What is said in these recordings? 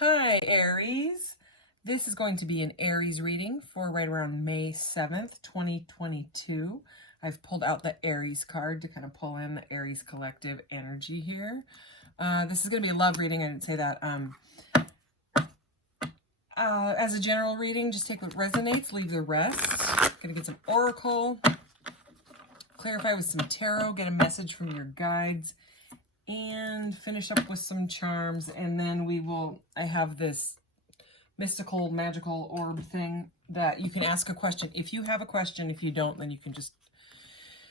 Hi, Aries. This is going to be an Aries reading for right around May 7th, 2022. I've pulled out the Aries card to kind of pull in the Aries collective energy here. This is going to be a love reading. I didn't say that. As a general reading, just take what resonates, leave the rest. Going to get some oracle, clarify with some tarot, get a message from your guides, and finish up with some charms. And then I have this mystical, magical orb thing that you can ask a question. If you have a question, if you don't, then you can just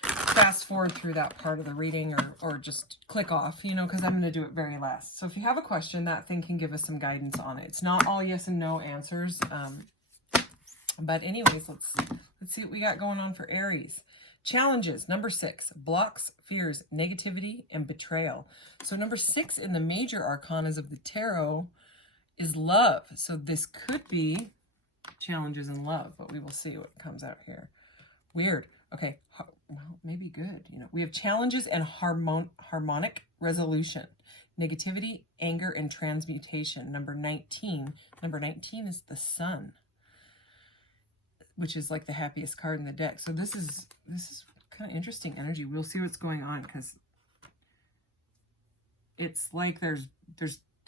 fast forward through that part of the reading or just click off, because I'm going to do it very last. So if you have a question, that thing can give us some guidance on it. It's not all yes and no answers. But anyways, let's see what we got going on for Aries. Challenges, number 6, blocks, fears, negativity, and betrayal. So number 6 in the major arcanas of the tarot is love. So this could be challenges in love, but we will see what comes out here. Weird. Okay, well, maybe good. We have challenges and harmonic resolution, negativity, anger, and transmutation. Number 19. Number 19 is the Sun, which is like the happiest card in the deck. So this is kind of interesting energy. We'll see what's going on because it's like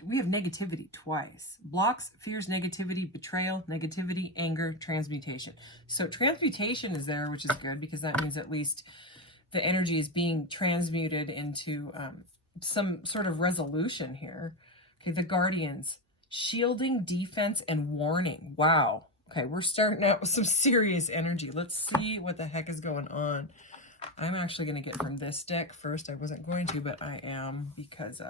we have negativity twice. Blocks, fears, negativity, betrayal, negativity, anger, transmutation. So transmutation is there, which is good because that means at least the energy is being transmuted into some sort of resolution here. Okay, the Guardians, shielding, defense, and warning. Wow. Okay, we're starting out with some serious energy. Let's see what the heck is going on. I'm actually going to get from this deck first. I wasn't going to, but I am because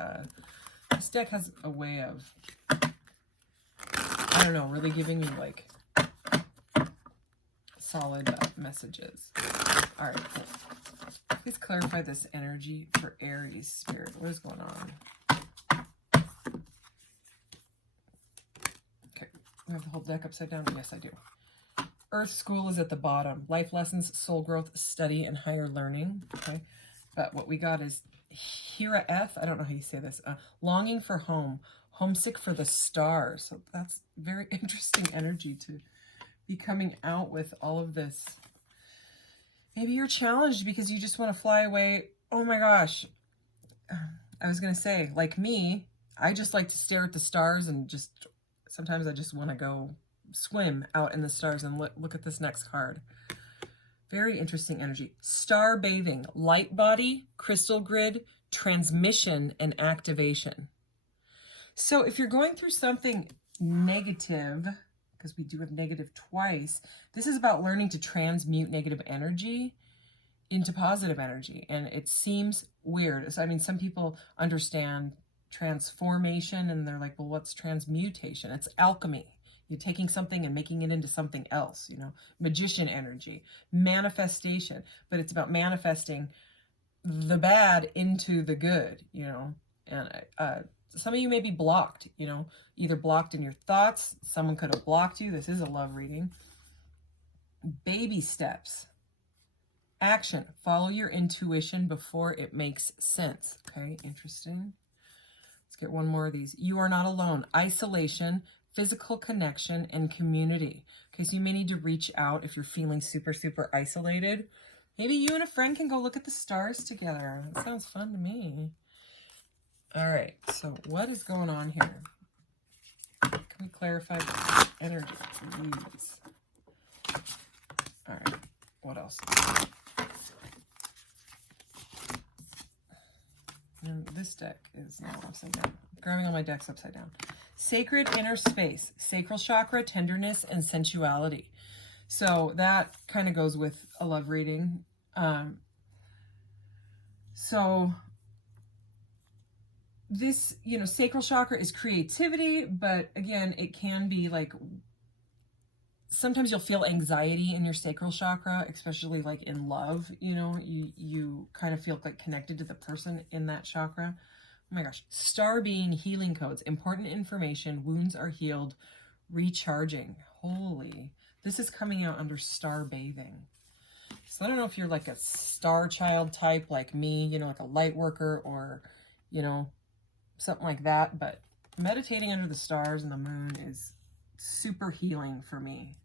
this deck has a way of, I don't know, really giving you like solid messages. All right, cool. Please clarify this energy for Aries spirit. What is going on? I have the whole deck upside down. Yes, I do. Earth School is at the bottom. Life lessons, soul growth, study, and higher learning. Okay. But what we got is Hira F. I don't know how you say this. Longing for home. Homesick for the stars. So that's very interesting energy to be coming out with all of this. Maybe you're challenged because you just want to fly away. Oh my gosh. I was going to say, like me, I just like to stare at the stars and just... Sometimes I just want to go swim out in the stars and look at this next card. Very interesting energy. Star bathing, light body, crystal grid, transmission, and activation. So if you're going through something negative, because we do have negative twice, this is about learning to transmute negative energy into positive energy. And it seems weird. So, I mean, some people understand transformation and they're like, well, what's transmutation? It's alchemy. You're taking something and making it into something else, magician energy, manifestation, but it's about manifesting the bad into the good, and some of you may be blocked, either blocked in your thoughts. Someone could have blocked you. This is a love reading. Baby steps. Action. Follow your intuition before it makes sense. Okay, interesting. Let's get one more of these. You are not alone. Isolation, physical connection, and community. Okay, so you may need to reach out if you're feeling super, super isolated. Maybe you and a friend can go look at the stars together. That sounds fun to me. All right, so what is going on here? Can we clarify the energy, please? All right, what else? And this deck is now upside down. I'm grabbing all my decks upside down. Sacred inner space, sacral chakra, tenderness, and sensuality. So that kind of goes with a love reading. So this, sacral chakra is creativity, but again, it can be like, sometimes you'll feel anxiety in your sacral chakra, especially like in love, you kind of feel like connected to the person in that chakra. Oh my gosh. Star being, healing codes, important information, wounds are healed, recharging. Holy, this is coming out under star bathing. So I don't know if you're like a star child type like me, like a light worker or, something like that, but meditating under the stars and the moon is super healing for me.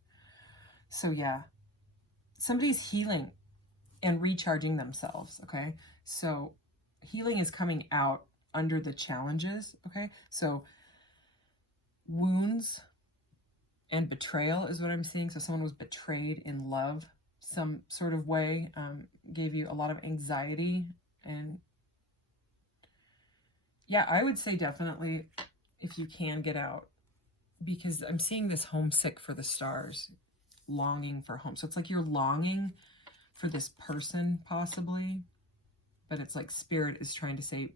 So yeah, somebody's healing and recharging themselves, okay? So healing is coming out under the challenges, okay? So wounds and betrayal is what I'm seeing. So someone was betrayed in love, some sort of way, gave you a lot of anxiety. And yeah, I would say definitely if you can get out, because I'm seeing this homesick for the stars, longing for home. So it's like you're longing for this person possibly, but it's like spirit is trying to say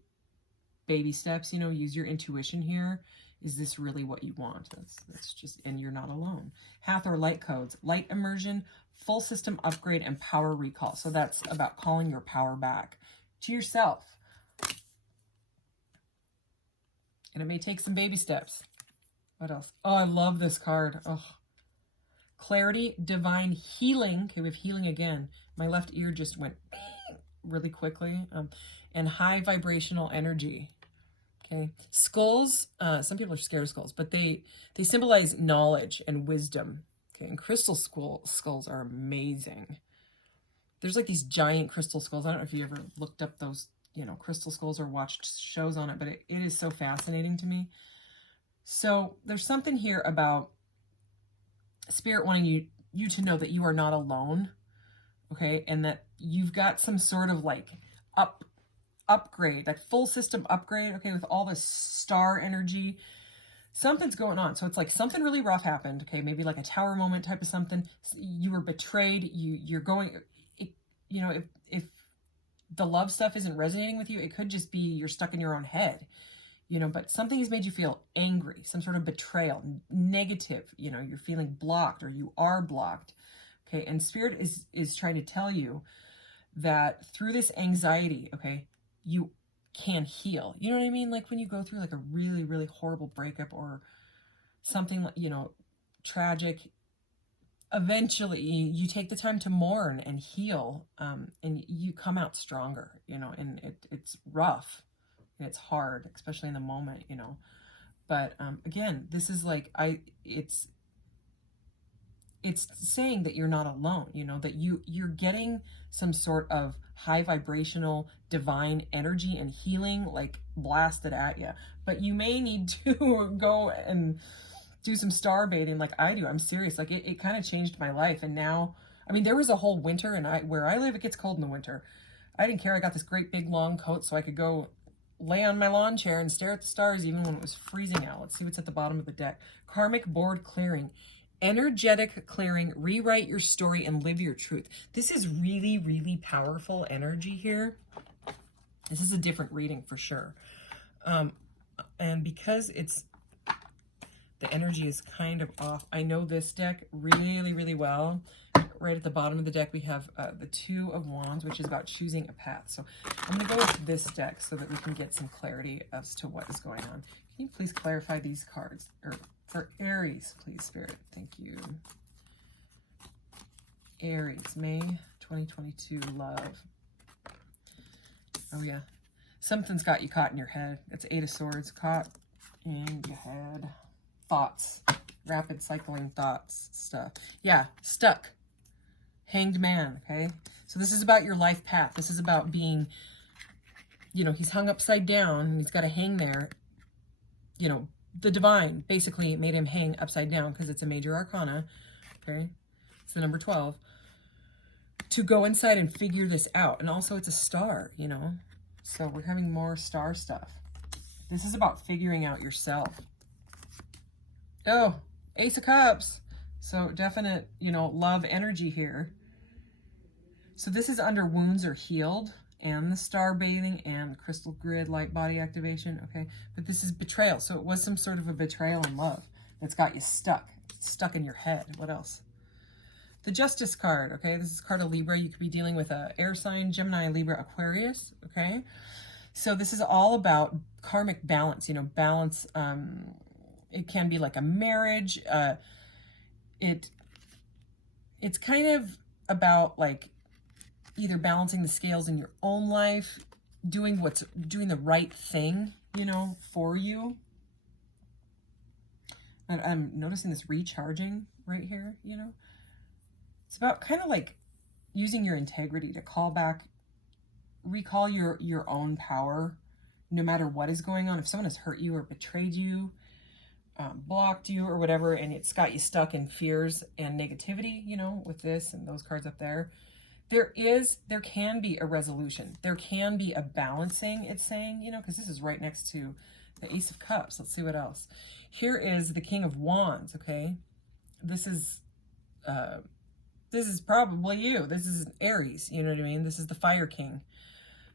baby steps, you know, use your intuition here. Is this really what you want? That's just, and you're not alone. Hathor light codes, light immersion, full system upgrade, and power recall. So that's about calling your power back to yourself. And it may take some baby steps. What else? Oh, I love this card. Oh, clarity, divine healing. Okay, we have healing again. My left ear just went really quickly. And high vibrational energy. Okay, skulls. Some people are scared of skulls, but they symbolize knowledge and wisdom. Okay, and crystal skulls are amazing. There's like these giant crystal skulls. I don't know if you ever looked up those, you know, crystal skulls or watched shows on it, but it is so fascinating to me. So there's something here about spirit wanting you to know that you are not alone, okay, and that you've got some sort of like upgrade, like full system upgrade, okay, with all this star energy. Something's going on. So it's like something really rough happened, okay, maybe like a tower moment type of something. You were betrayed. You're going, you know, if the love stuff isn't resonating with you, it could just be you're stuck in your own head, you know, but something has made you feel angry, some sort of betrayal, negative, you know, you're feeling blocked or you are blocked, okay, and spirit is trying to tell you that through this anxiety, okay, you can heal. You know what I mean? Like when you go through like a really, really horrible breakup or something, you know, tragic, eventually you take the time to mourn and heal, and you come out stronger, you know, and it's rough and it's hard, especially in the moment, you know, but again, this is like it's saying that you're not alone, you know, that you're getting some sort of high vibrational divine energy and healing like blasted at you, but you may need to go and do some star bathing like I do. I'm serious. Like it kind of changed my life. And now, I mean, there was a whole winter, and where I live, it gets cold in the winter. I didn't care. I got this great big long coat so I could go lay on my lawn chair and stare at the stars even when it was freezing out. Let's see what's at the bottom of the deck. Karmic board clearing. Energetic clearing. Rewrite your story and live your truth. This is really, really powerful energy here. This is a different reading for sure. And because the energy is kind of off, I know this deck really, really well. Right at the bottom of the deck, we have the Two of Wands, which is about choosing a path. So I'm going to go with this deck so that we can get some clarity as to what is going on. Can you please clarify these cards? Or for Aries, please, Spirit. Thank you. Aries, May 2022, love. Oh, yeah. Something's got you caught in your head. It's Eight of Swords, caught in your head. Thoughts, rapid cycling thoughts stuff. Yeah, stuck. Hanged man, okay? So this is about your life path. This is about being, you know, he's hung upside down and he's got to hang there. You know, the divine basically made him hang upside down because it's a major arcana, okay? It's the number 12. To go inside and figure this out. And also it's a star, you know? So we're having more star stuff. This is about figuring out yourself. Oh, Ace of Cups. So definite, you know, love energy here. So this is under wounds are healed and the star bathing and crystal grid light body activation. Okay. But this is betrayal. So it was some sort of a betrayal in love that's got you stuck in your head. What else? The Justice card. Okay. This is card of Libra. You could be dealing with a air sign, Gemini, Libra, Aquarius. Okay. So this is all about karmic balance, you know, balance. It can be like a marriage. It's kind of about like either balancing the scales in your own life, doing the right thing, you know, for you. And I'm noticing this recharging right here, you know. It's about kind of like using your integrity to call back, recall your own power, no matter what is going on. If someone has hurt you or betrayed you, blocked you or whatever, and it's got you stuck in fears and negativity, you know, with this and those cards up there, there can be a resolution. There can be a balancing, it's saying, you know, because this is right next to the Ace of Cups. Let's see what else. Here is the King of Wands, okay? This is probably you. This is Aries, you know what I mean? This is the Fire King.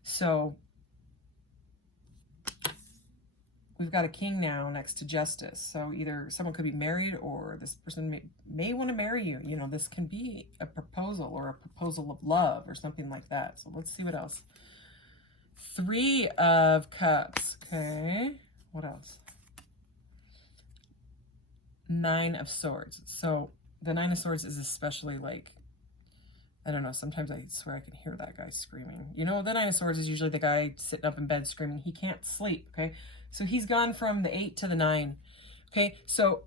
So we've got a king now next to Justice. So either someone could be married or this person may want to marry you. You know, this can be a proposal or a proposal of love or something like that. So let's see what else. 3 of Cups. Okay. What else? 9 of Swords. So the 9 of Swords is especially like, I don't know, sometimes I swear I can hear that guy screaming. You know, the 9 of Swords is usually the guy sitting up in bed screaming. He can't sleep, okay? So he's gone from the 8 to the 9, okay? So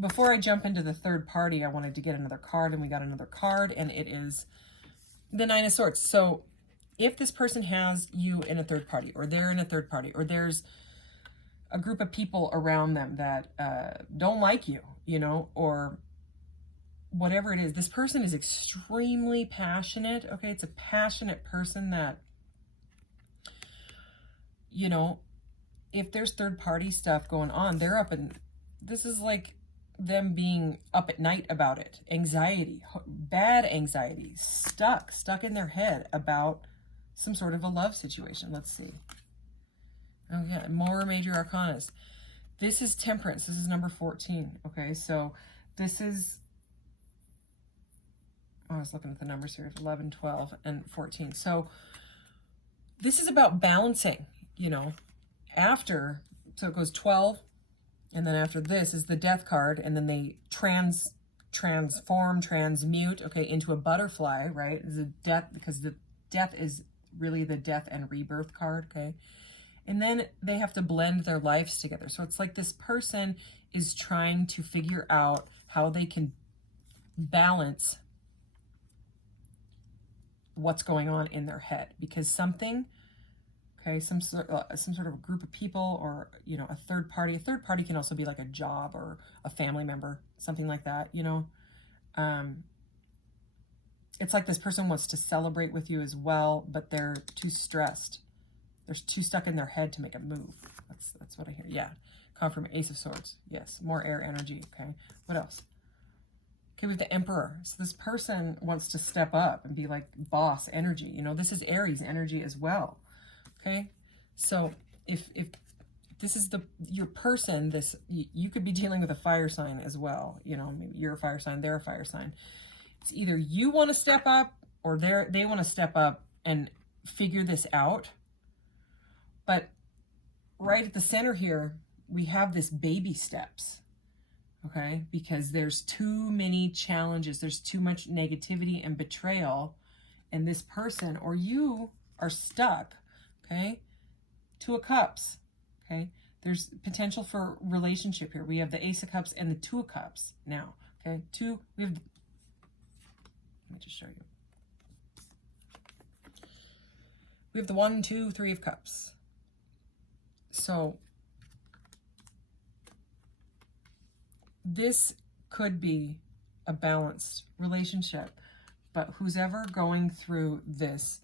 before I jump into the third party, I wanted to get another card, and we got another card, and it is the 9 of Swords. So if this person has you in a third party, or they're in a third party, or there's a group of people around them that don't like you, you know, or whatever it is, this person is extremely passionate, okay? It's a passionate person that, you know, if there's third-party stuff going on, they're up and this is like them being up at night about it. Anxiety, bad anxiety, stuck in their head about some sort of a love situation. Let's see. Okay, more major arcanas. This is Temperance. This is number 14, okay? So this is, I was looking at the numbers here, 11, 12, and 14. So this is about balancing, you know, after, so it goes 12, and then after this is the Death card, and then they transform, transmute, okay, into a butterfly, right? Is a death, because the Death is really the death and rebirth card, okay? And then they have to blend their lives together. So it's like this person is trying to figure out how they can balance what's going on in their head, because something, okay, some sort of a group of people, or, you know, a third party can also be like a job or a family member, something like that, you know. It's like this person wants to celebrate with you as well, but they're too stressed. They're too stuck in their head to make a move. That's what I hear. Yeah. Confirmation, Ace of Swords. Yes. More air energy. Okay. What else? Okay, we have the Emperor. So this person wants to step up and be like boss energy. You know, this is Aries energy as well. Okay. So if this is your person, this, you could be dealing with a fire sign as well. You know, maybe you're a fire sign, they're a fire sign. It's either you want to step up or they want to step up and figure this out. But right at the center here, we have this baby steps, okay? Because there's too many challenges. There's too much negativity and betrayal. And this person, or you, are stuck, okay? 2 of Cups, okay? There's potential for relationship here. We have the Ace of Cups and the 2 of Cups now, okay? We have, let me just show you. We have the 1, 2, 3 of Cups. So this could be a balanced relationship, but who's ever going through this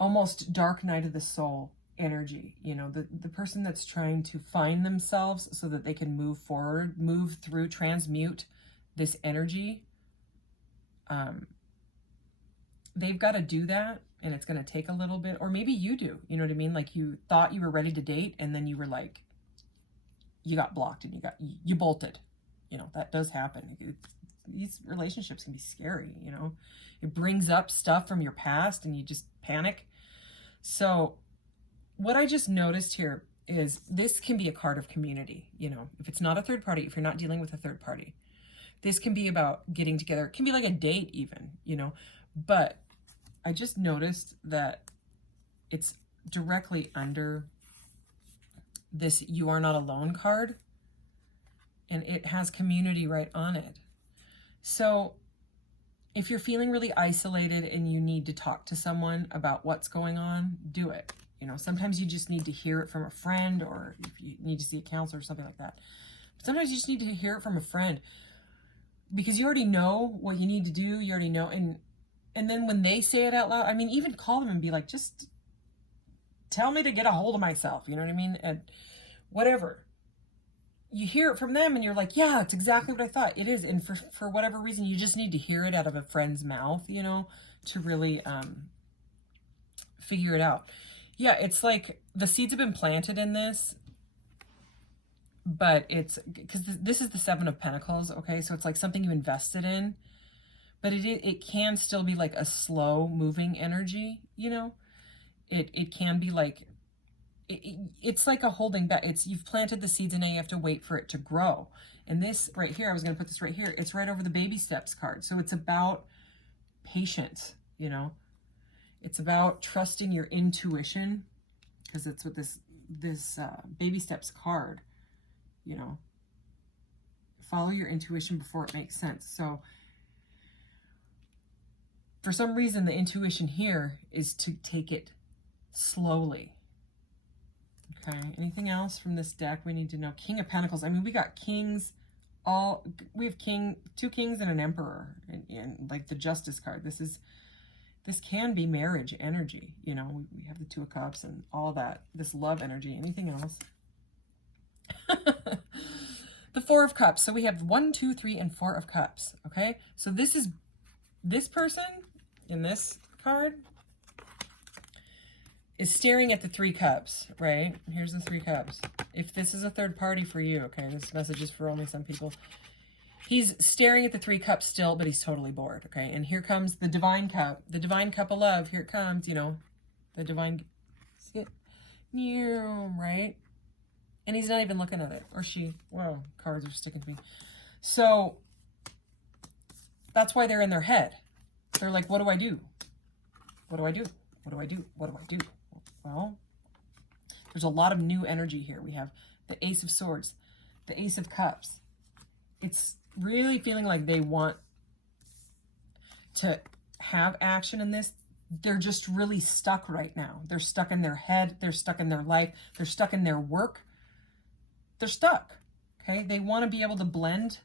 almost dark night of the soul energy, you know, the person that's trying to find themselves so that they can move forward, move through, transmute this energy, they've got to do that. And it's going to take a little bit, or maybe you do, you know what I mean? Like you thought you were ready to date, and then you were like, you got blocked and you bolted. You know, that does happen. These relationships can be scary, you know? It brings up stuff from your past and you just panic. So what I just noticed here is this can be a card of community, you know? If it's not a third party, if you're not dealing with a third party, this can be about getting together. It can be like a date even, you know? But I just noticed that it's directly under this You Are Not Alone card. and it has community right on it. So if you're feeling really isolated and you need to talk to someone about what's going on, do it. You know, sometimes you just need to hear it from a friend, or if you need to see a counselor or something like that. But sometimes you just need to hear it from a friend, because you already know what you need to do. You already know. And then when they say it out loud, I mean, even call them and be like, just tell me to get a hold of myself. You know what I mean? And whatever. You hear it from them and you're like, yeah, that's exactly what I thought. It is. And for whatever reason, you just need to hear it out of a friend's mouth, you know, to really figure it out. Yeah, it's like the seeds have been planted in this, but it's because this is the Seven of Pentacles. Okay, so it's like something you invested in, but it can still be like a slow moving energy, you know. It can be like, it's like a holding back. You've planted the seeds and now you have to wait for it to grow. And this right here, I was going to put this right here. It's right over the baby steps card. So it's about patience, you know. It's about trusting your intuition, because it's what this baby steps card, you know. Follow your intuition before it makes sense. So for some reason, the intuition here is to take it slowly. Okay, anything else from this deck we need to know? King of Pentacles. I mean, we got kings. We have two kings and an emperor, and like the Justice card. This can be marriage energy. You know, we have the Two of Cups and all that. This love energy. Anything else? The Four of Cups. So we have 1, 2, 3, and 4 of Cups. Okay, so this person in this card is staring at the 3 cups, right? Here's the 3 cups. If this is a third party for you, okay, this message is for only some people. He's staring at the 3 cups still, but he's totally bored, okay? And here comes the divine cup of love. Here it comes, you know, the divine, see it? Right? And he's not even looking at it, or she. Whoa, cards are sticking to me. So that's why they're in their head. They're like, what do I do? What do I do? What do I do? What do I do? Well, there's a lot of new energy here. We have the Ace of Swords, the Ace of Cups. It's really feeling like they want to have action in this. They're just really stuck right now. They're stuck in their head. They're stuck in their life. They're stuck in their work. They're stuck. Okay. They want to be able to blend.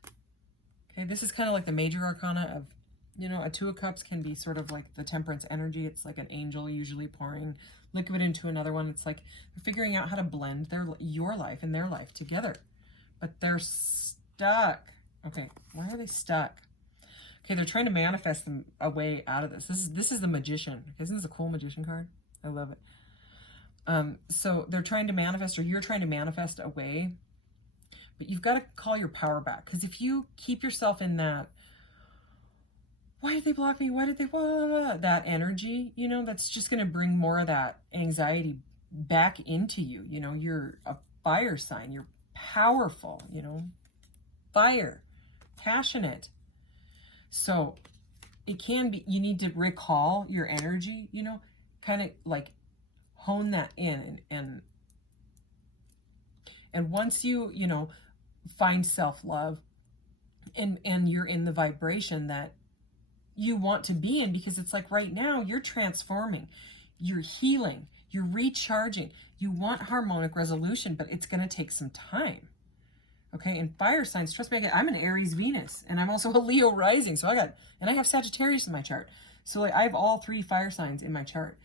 Okay. This is kind of like the major arcana of, you know, a Two of Cups can be sort of like the Temperance energy. It's like an angel usually pouring liquid into another one. It's like they're figuring out how to blend your life and their life together. But they're stuck. Okay, why are they stuck? Okay, they're trying to manifest a way out of this. This is the Magician. Isn't this a cool Magician card? I love it. So they're trying to manifest, or you're trying to manifest a way, but you've got to call your power back. Because if you keep yourself in that, why did they block me? Why did they, that energy, you know, that's just going to bring more of that anxiety back into you. You know, you're a fire sign. You're powerful, you know, fire, passionate. So it can be, you need to recall your energy, you know, kind of like hone that in. And once you know, find self-love and you're in the vibration that you want to be in, because it's like right now you're transforming, you're healing, you're recharging, you want harmonic resolution, but it's going to take some time. Okay, and fire signs, trust me, I'm an Aries Venus, and I'm also a Leo rising, so I have Sagittarius in my chart. So like I have all 3 fire signs in my chart.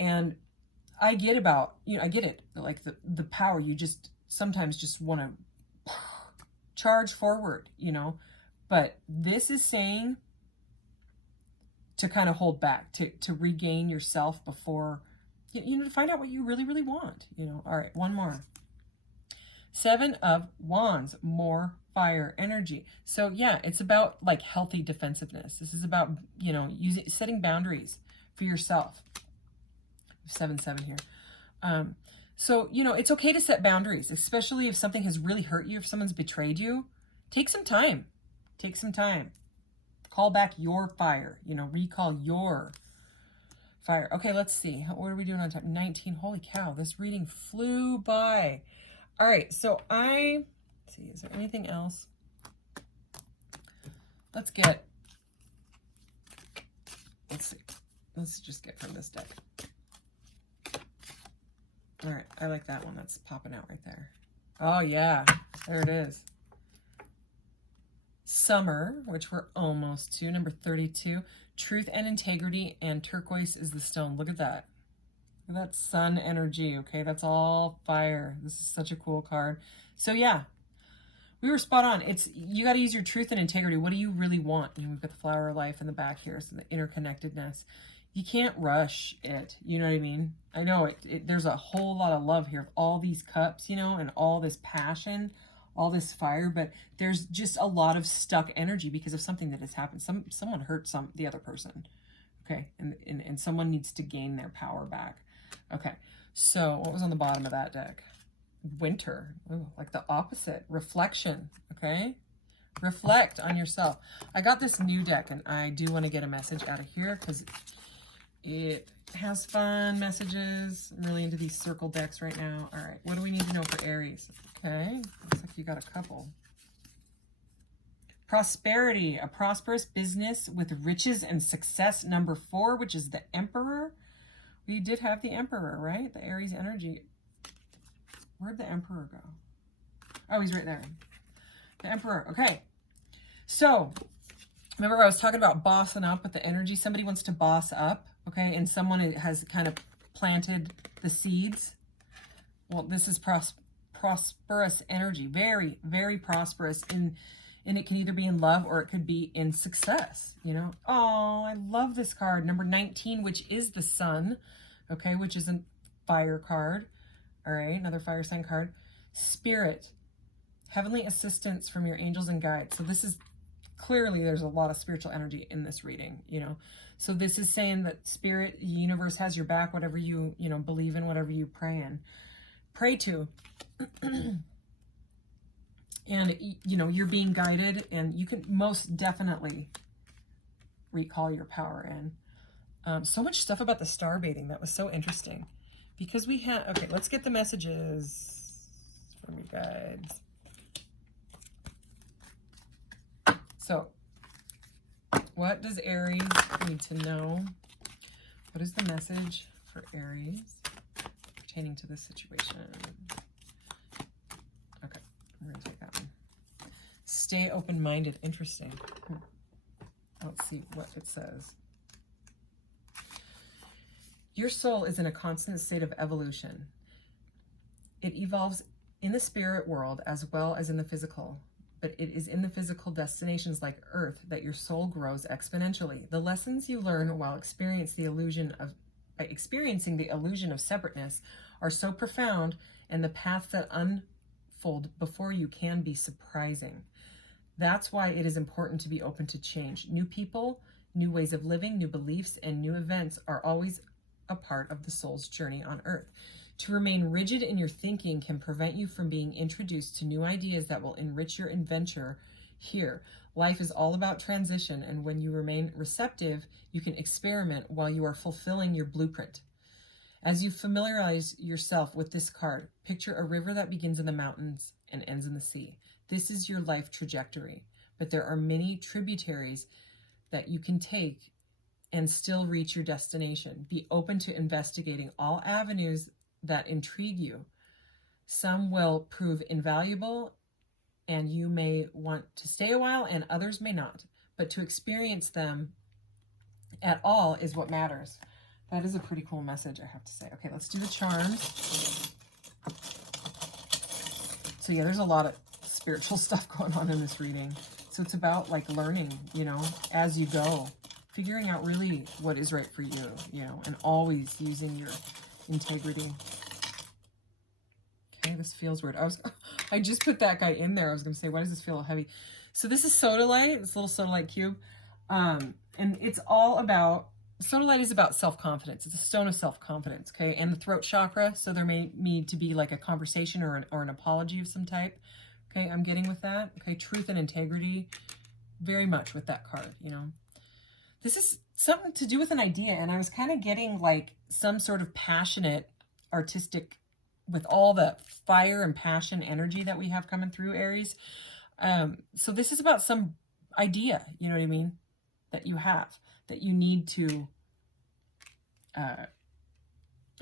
And I get about, you know, I get it, like the power, you just sometimes just want to charge forward, you know. But this is saying to kind of hold back, to regain yourself before, you know, to find out what you really, really want, you know. All right, one more. 7 of Wands, more fire energy. So yeah, it's about like healthy defensiveness. This is about, you know, setting boundaries for yourself. 7-7 here. So, you know, it's okay to set boundaries, especially if something has really hurt you, if someone's betrayed you. Take some time. Take some time. Call back your fire, you know, recall your fire. Okay, let's see. What are we doing on time? 19. Holy cow, this reading flew by. All right, so I Let's see, is there anything else? Let's see. Let's just get from this deck. All right, I like that one. That's popping out right there. Oh, yeah, there it is. Summer, which we're almost to, number 32. Truth and integrity, and turquoise is the stone. Look at that. Look at that sun energy, okay? That's all fire. This is such a cool card. So, yeah, we were spot on. You got to use your truth and integrity. What do you really want? We've got the flower of life in the back here, so the interconnectedness. You can't rush it. You know what I mean? I know there's a whole lot of love here. All these cups, you know, and all this passion, all this fire, but there's just a lot of stuck energy because of something that has happened. Someone hurt the other person. Okay. And someone needs to gain their power back. Okay. So what was on the bottom of that deck? Winter. Ooh, like the opposite. Reflection. Okay. Reflect on yourself. I got this new deck, and I do want to get a message out of here because it has fun messages. I'm really into these circle decks right now. All right, what do we need to know for Aries? Okay, looks like you got a couple. Prosperity, a prosperous business with riches and success. Number 4, which is the Emperor. We did have the Emperor, right? The Aries energy. Where'd the Emperor go? Oh, he's right there. The Emperor, okay. So, remember I was talking about bossing up with the energy? Somebody wants to boss up, okay? And someone has kind of planted the seeds. Well, this is prosperous energy. Very, very prosperous. And it can either be in love or it could be in success, you know? Oh, I love this card. Number 19, which is the Sun, okay? Which is a fire card. All right, another fire sign card. Spirit. Heavenly assistance from your angels and guides. So this is clearly there's a lot of spiritual energy in this reading, you know. So this is saying that spirit, the universe has your back, whatever you know, believe in, whatever you pray to. And, you know, you're being guided, and you can most definitely recall your power in. So much stuff about the star bathing. That was so interesting. Because we have, okay, let's get the messages from you guys. So, what does Aries need to know? What is the message for Aries pertaining to this situation? Okay, I'm going to take that one. Stay open-minded. Interesting. Let's see what it says. Your soul is in a constant state of evolution. It evolves in the spirit world as well as in the physical. But it is in the physical destinations like Earth that your soul grows exponentially. The lessons you learn while experiencing the illusion of separateness are so profound, and the paths that unfold before you can be surprising. That's why it is important to be open to change. New people, new ways of living, new beliefs, and new events are always a part of the soul's journey on Earth. To remain rigid in your thinking can prevent you from being introduced to new ideas that will enrich your adventure here. Life is all about transition, and when you remain receptive, you can experiment while you are fulfilling your blueprint. As you familiarize yourself with this card, picture a river that begins in the mountains and ends in the sea. This is your life trajectory, but there are many tributaries that you can take and still reach your destination. Be open to investigating all avenues that intrigue you. Some will prove invaluable, and you may want to stay a while, and others may not. But to experience them at all is what matters. That is a pretty cool message, I have to say. Okay, let's do the charms. So yeah, there's a lot of spiritual stuff going on in this reading. So it's about like learning, you know, as you go, figuring out really what is right for you, you know, and always using your integrity. Okay, this feels weird. I just put that guy in there. I was going to say, why does this feel heavy? So this is sodalite, this little sodalite cube. And it's all about, sodalite is about self-confidence. It's a stone of self-confidence, okay? And the throat chakra, so there may need to be like a conversation or an apology of some type. Okay, I'm getting with that. Okay, truth and integrity, very much with that card, you know. This is something to do with an idea, and I was kind of getting like some sort of passionate artistic with all the fire and passion energy that we have coming through, Aries. So this is about some idea, you know what I mean, that you have, that you need to, I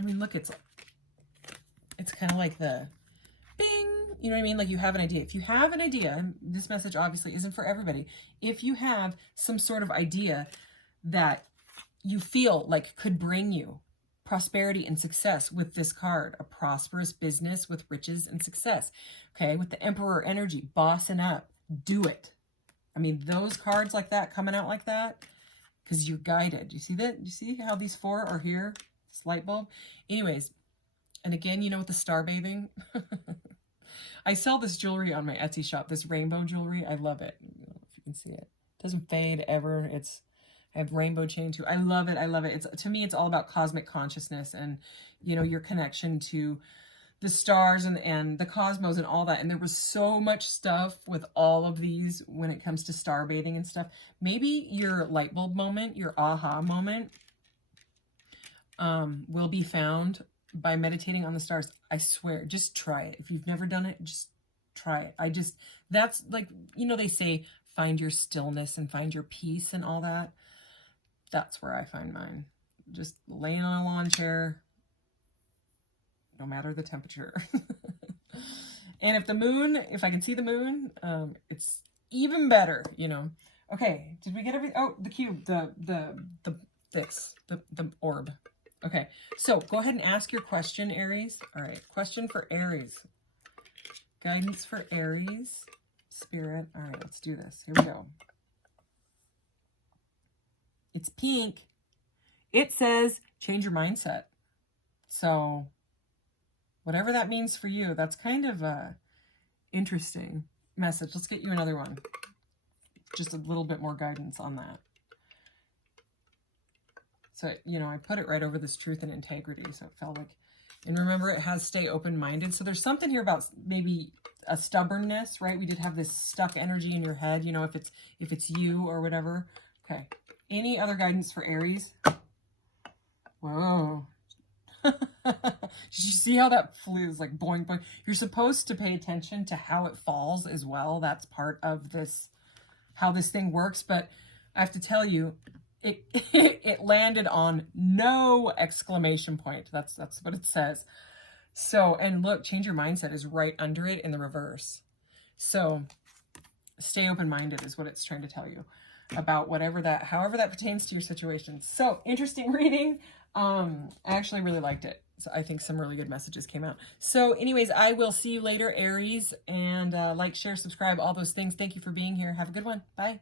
mean, look, it's kind of like the bing, you know what I mean? Like you have an idea. If you have an idea, and this message obviously isn't for everybody, if you have some sort of idea that you feel like could bring you prosperity and success with this card, a prosperous business with riches and success, okay, with the Emperor energy, bossing up, do it. I mean, those cards like that, coming out like that, because you're guided. You see that? You see how these 4 are here? This light bulb. Anyways, and again, you know, with the star bathing, I sell this jewelry on my Etsy shop, this rainbow jewelry. I love it. I don't know if you can see it. It doesn't fade ever. I have rainbow chain too. I love it. I love it. To me, it's all about cosmic consciousness and, you know, your connection to the stars and the cosmos and all that. And there was so much stuff with all of these when it comes to star bathing and stuff. Maybe your light bulb moment, your aha moment, will be found by meditating on the stars. I swear, just try it. If you've never done it, just try it. That's like, you know, they say, find your stillness and find your peace and all that. That's where I find mine. Just laying on a lawn chair, no matter the temperature. And if I can see the moon, it's even better, you know. Okay, did we get everything? Oh, the cube, the orb. Okay, so go ahead and ask your question, Aries. All right, question for Aries. Guidance for Aries. Spirit. All right, let's do this. Here we go. It's pink. It says change your mindset. So whatever that means for you, that's kind of a interesting message. Let's get you another one. Just a little bit more guidance on that. So, you know, I put it right over this truth and integrity. So it felt like, and remember, it has stay open-minded. So there's something here about maybe a stubbornness, right? We did have this stuck energy in your head, you know, if it's you or whatever. Okay. Any other guidance for Aries? Whoa. Did you see how that flew? It's like boing, boing. You're supposed to pay attention to how it falls as well. That's part of this, how this thing works. But I have to tell you, it landed on no exclamation point. That's what it says. So, and look, change your mindset is right under it in the reverse. So stay open-minded is what it's trying to tell you about however that pertains to your situation. So interesting reading. I actually really liked it. So I think some really good messages came out. So anyways, I will see you later, Aries, and like, share, subscribe, all those things. Thank you for being here. Have a good one. Bye.